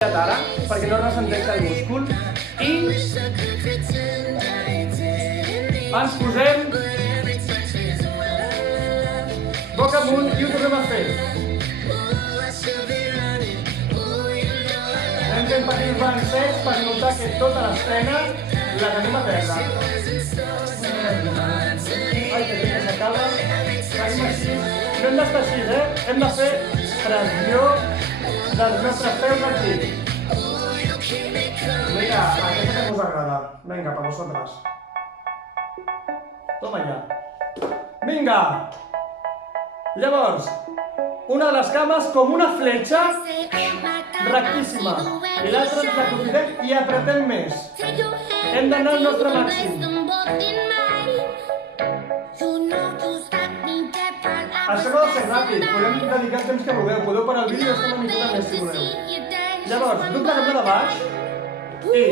ara, perquè no ressenteix el múscul, i ens posem boca amunt i ho tornem a fer. Anem fent petits balancets per notar que tota l'estrena la tenim a terra. Ai, que aquí s'acaba. Seguim així. No hem d'estar així, Hem de fer pressió dels nostres peus aquí. Vinga, aquesta que us agrada. Vinga, per vosaltres. Toma ja. Vinga! Llavors, una de les cames com una fletxa rectíssima i l'altra ens l'aprofitem i apretem més. Hem d'anar al nostre màxim. Això no ha de ser ràpid, podem dedicar el temps que vulgueu, podeu parar el vídeo i estar una mica més si voleu. Llavors, doble cable de baix i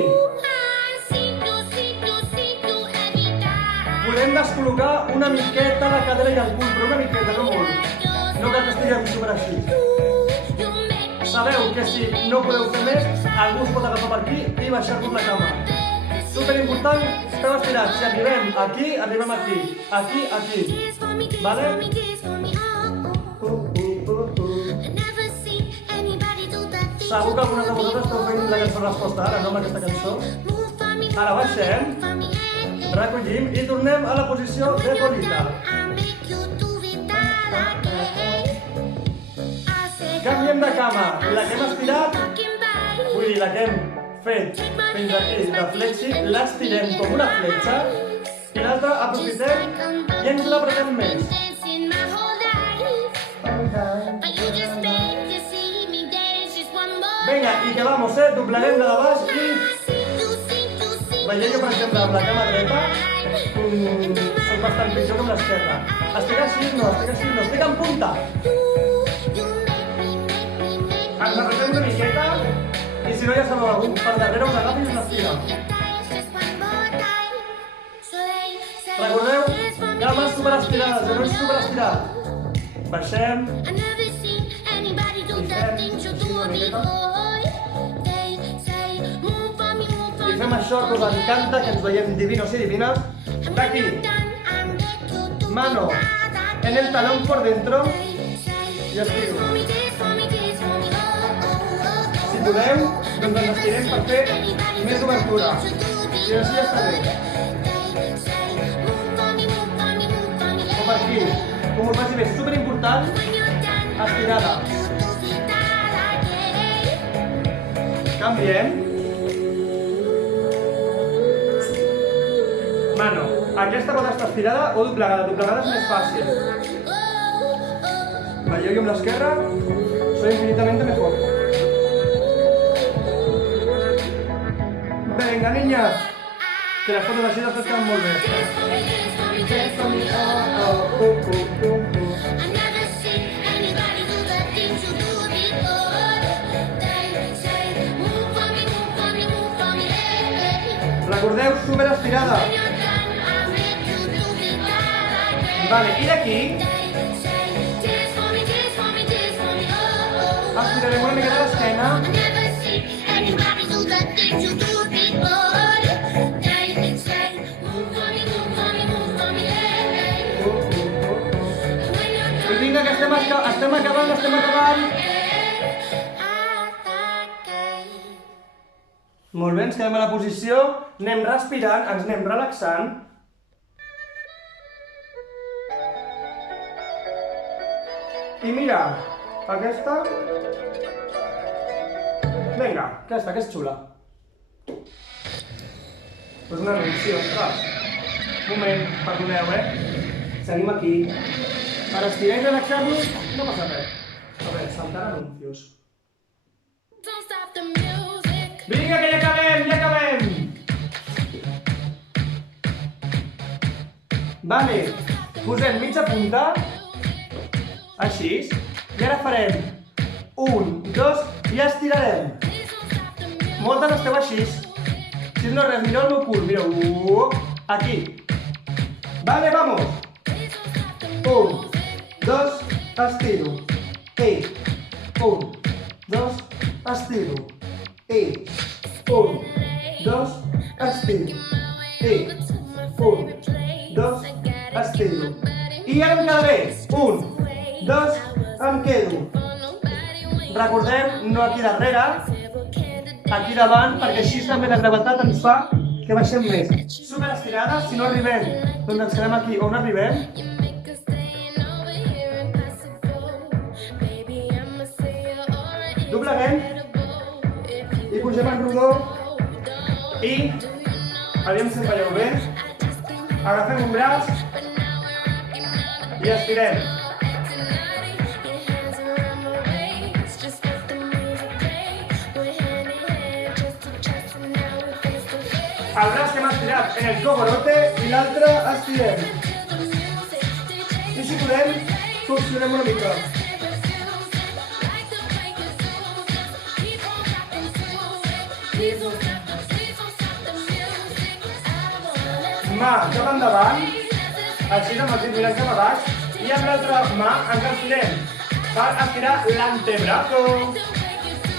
podem descol·locar una miqueta la cadera i el cul, però una miqueta, no molt. No cal que estiguem super així. Sabeu que si no podeu fer més, algú us pot agafar per aquí i baixar-vos la cama. Superimportant, peu estirat. Si arribem aquí, arribem aquí. Aquí, aquí. Vale? Segur que algunes de vosaltres esteu fent la cançó resposta ara, no amb aquesta cançó. Ara baixem, recollim i tornem a la posició de bolita. Canviem de cama. La que hem estirat, vull dir, la que hem fet fins aquí de flexi, l'estirem com una fletxa i l'altra aprofitem i ens l'apretem més. Vinga, i que vamos, doblarem la de baix i... Veieu que, per exemple, amb la cama dreta soc bastant pitjor que amb l'esquerra. Estic així, no, estic en punta. Ens apretem una miqueta i si no ja sabeu, algú per darrere us agafi i us l'estira. Recordeu, cames superestirades, genolls superestirat. Baixem i fem això que us encanta, que ens veiem divinos i divines. D'aquí, mano en el talón por dentro i estiro. Si podeu, doncs ens estirem per fer més obertura. I així ja està bé. O per aquí, com us faci bé, superimportant, estirada. Canviem. Mano, aquesta pot estar estirada o doblegada. Doblegada és més fàcil. Veieu que amb l'esquerra soy infinitamente mejor. Venga, niñas, que les fotos així després queden molt bé. Recordeu, super estirada. Vale, i d'aquí estirarem una mica de l'esquena. I vinga, que estem acabant. Molt bé, ens quedem a la posició, anem respirant, ens anem relaxant. I mira, aquesta... Vinga, aquesta, que és xula. Pues una anunci, ostres. Un moment, perdoneu, Seguim aquí. Per estirar i relaxar-nos, no passa res. A veure, saltar anuncios. Vinga, que ja acabem! Vale, posem mitja punta, així, i ara farem 1, 2 i estirarem. Moltes esteu així. Si no res, mireu el meu cul, mireu, aquí. Vale, vamos. 1, 2, estiro. 1, 2, estiro. I, 1, 2, estiro. I, 1, 2, estiro. I ara em quedaré. 1, 2, em quedo. Recordem, no aquí darrere, aquí davant, perquè així també la gravetat ens fa que baixem més. Super estirada, si no arribem, doncs ens quedem aquí on arribem. Dobleguem i pugem en rodó i, aviam si em veieu bé, agafem un braç i estirem. El braç que hem estirat en el cogorote i l'altre estirem. I si podem, torsionem una mica. Mà cap endavant, així amb el dit mirant cap a baix, i amb l'altra mà ens estirem per estirar l'antebrazo.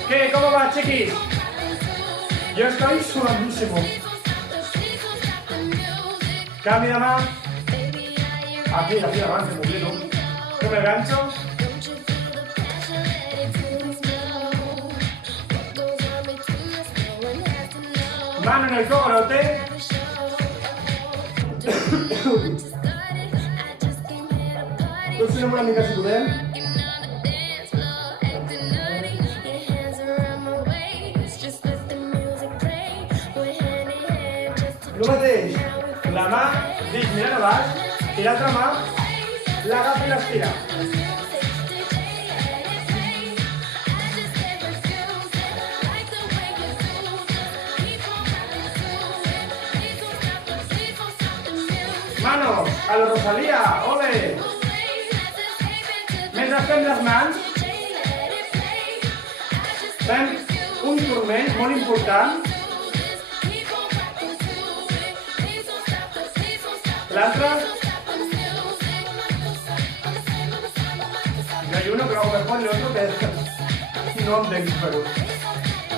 ¿Qué? ¿Cómo va, chiquis? Yo estoy sudandísimo. Cambio de mano. Aquí adelante, muy bien, ¿no? Con el gancho. Mano en el cogorote. Torsionem una mica si podem. El mateix, la mà dit mirant a baix i l'altra mà l'agafa i l'estira. Manos, a la Rosalía, ole! Mentre fem les mans, fem un turment molt important. L'altre. No hay uno que lo hago mejor y el otro que no entenc, però.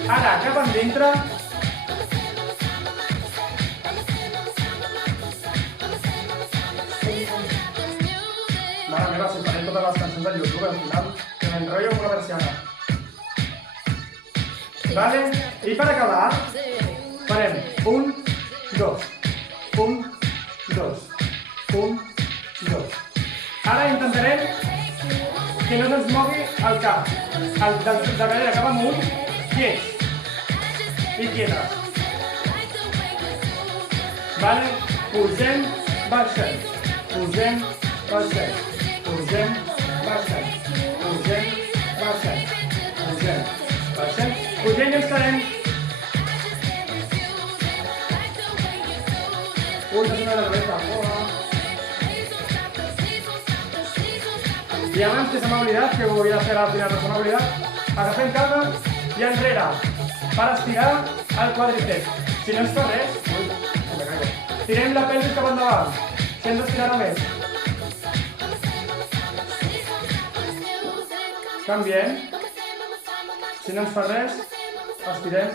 Ara, cap endintre. Mare meva, si farem totes les cançons de YouTube al final, que m'enrotllo amb una persiana. Vale? I per acabar, farem 1, 2, 1, 2, 1, 2. Ara intentarem que no se'ns mogui el cap. De cadera cap amunt, quiets i quietes. Vale? Pugem, baixem. Pugem, baixem. Pugem, baixem. Pugem, baixem. Pugem, baixem. Pugem i ens quedem. Uy, no se me la cabeza. Y además que se me ha olvidado, que voy a hacer al final, pero se me ha olvidado, agafem calma i enrere per estirar el quadríceps. Si no ens fa res, tirem la pelvis cap endavant, si hem d'estirar més. Canviem. Si no ens fa res, estirem.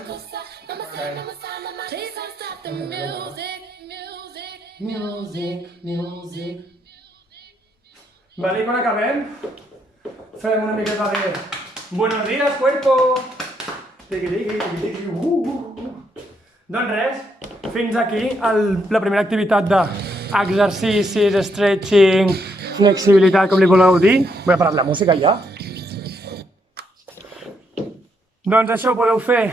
Music. Vale, i quan acabem, fem una miqueta de buenos días, cuerpo! Doncs res, fins aquí la primera activitat d'exercicis, stretching, flexibilitat, com li voleu dir. Vull a parar la música ja. Doncs això ho podeu fer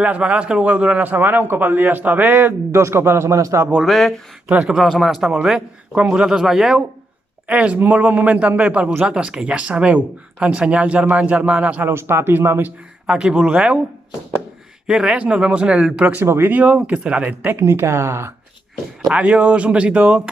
les vegades que vulgueu durant la setmana, un cop al dia està bé, 2 cops a la setmana està molt bé, 3 cops a la setmana està molt bé. Quan vosaltres veieu, és molt bon moment també per vosaltres, que ja sabeu, ensenyar als germans, germanes, a los papis, mamis, a qui vulgueu. I res, nos vemos en el próximo vídeo, que será de técnica. Adiós, un besito.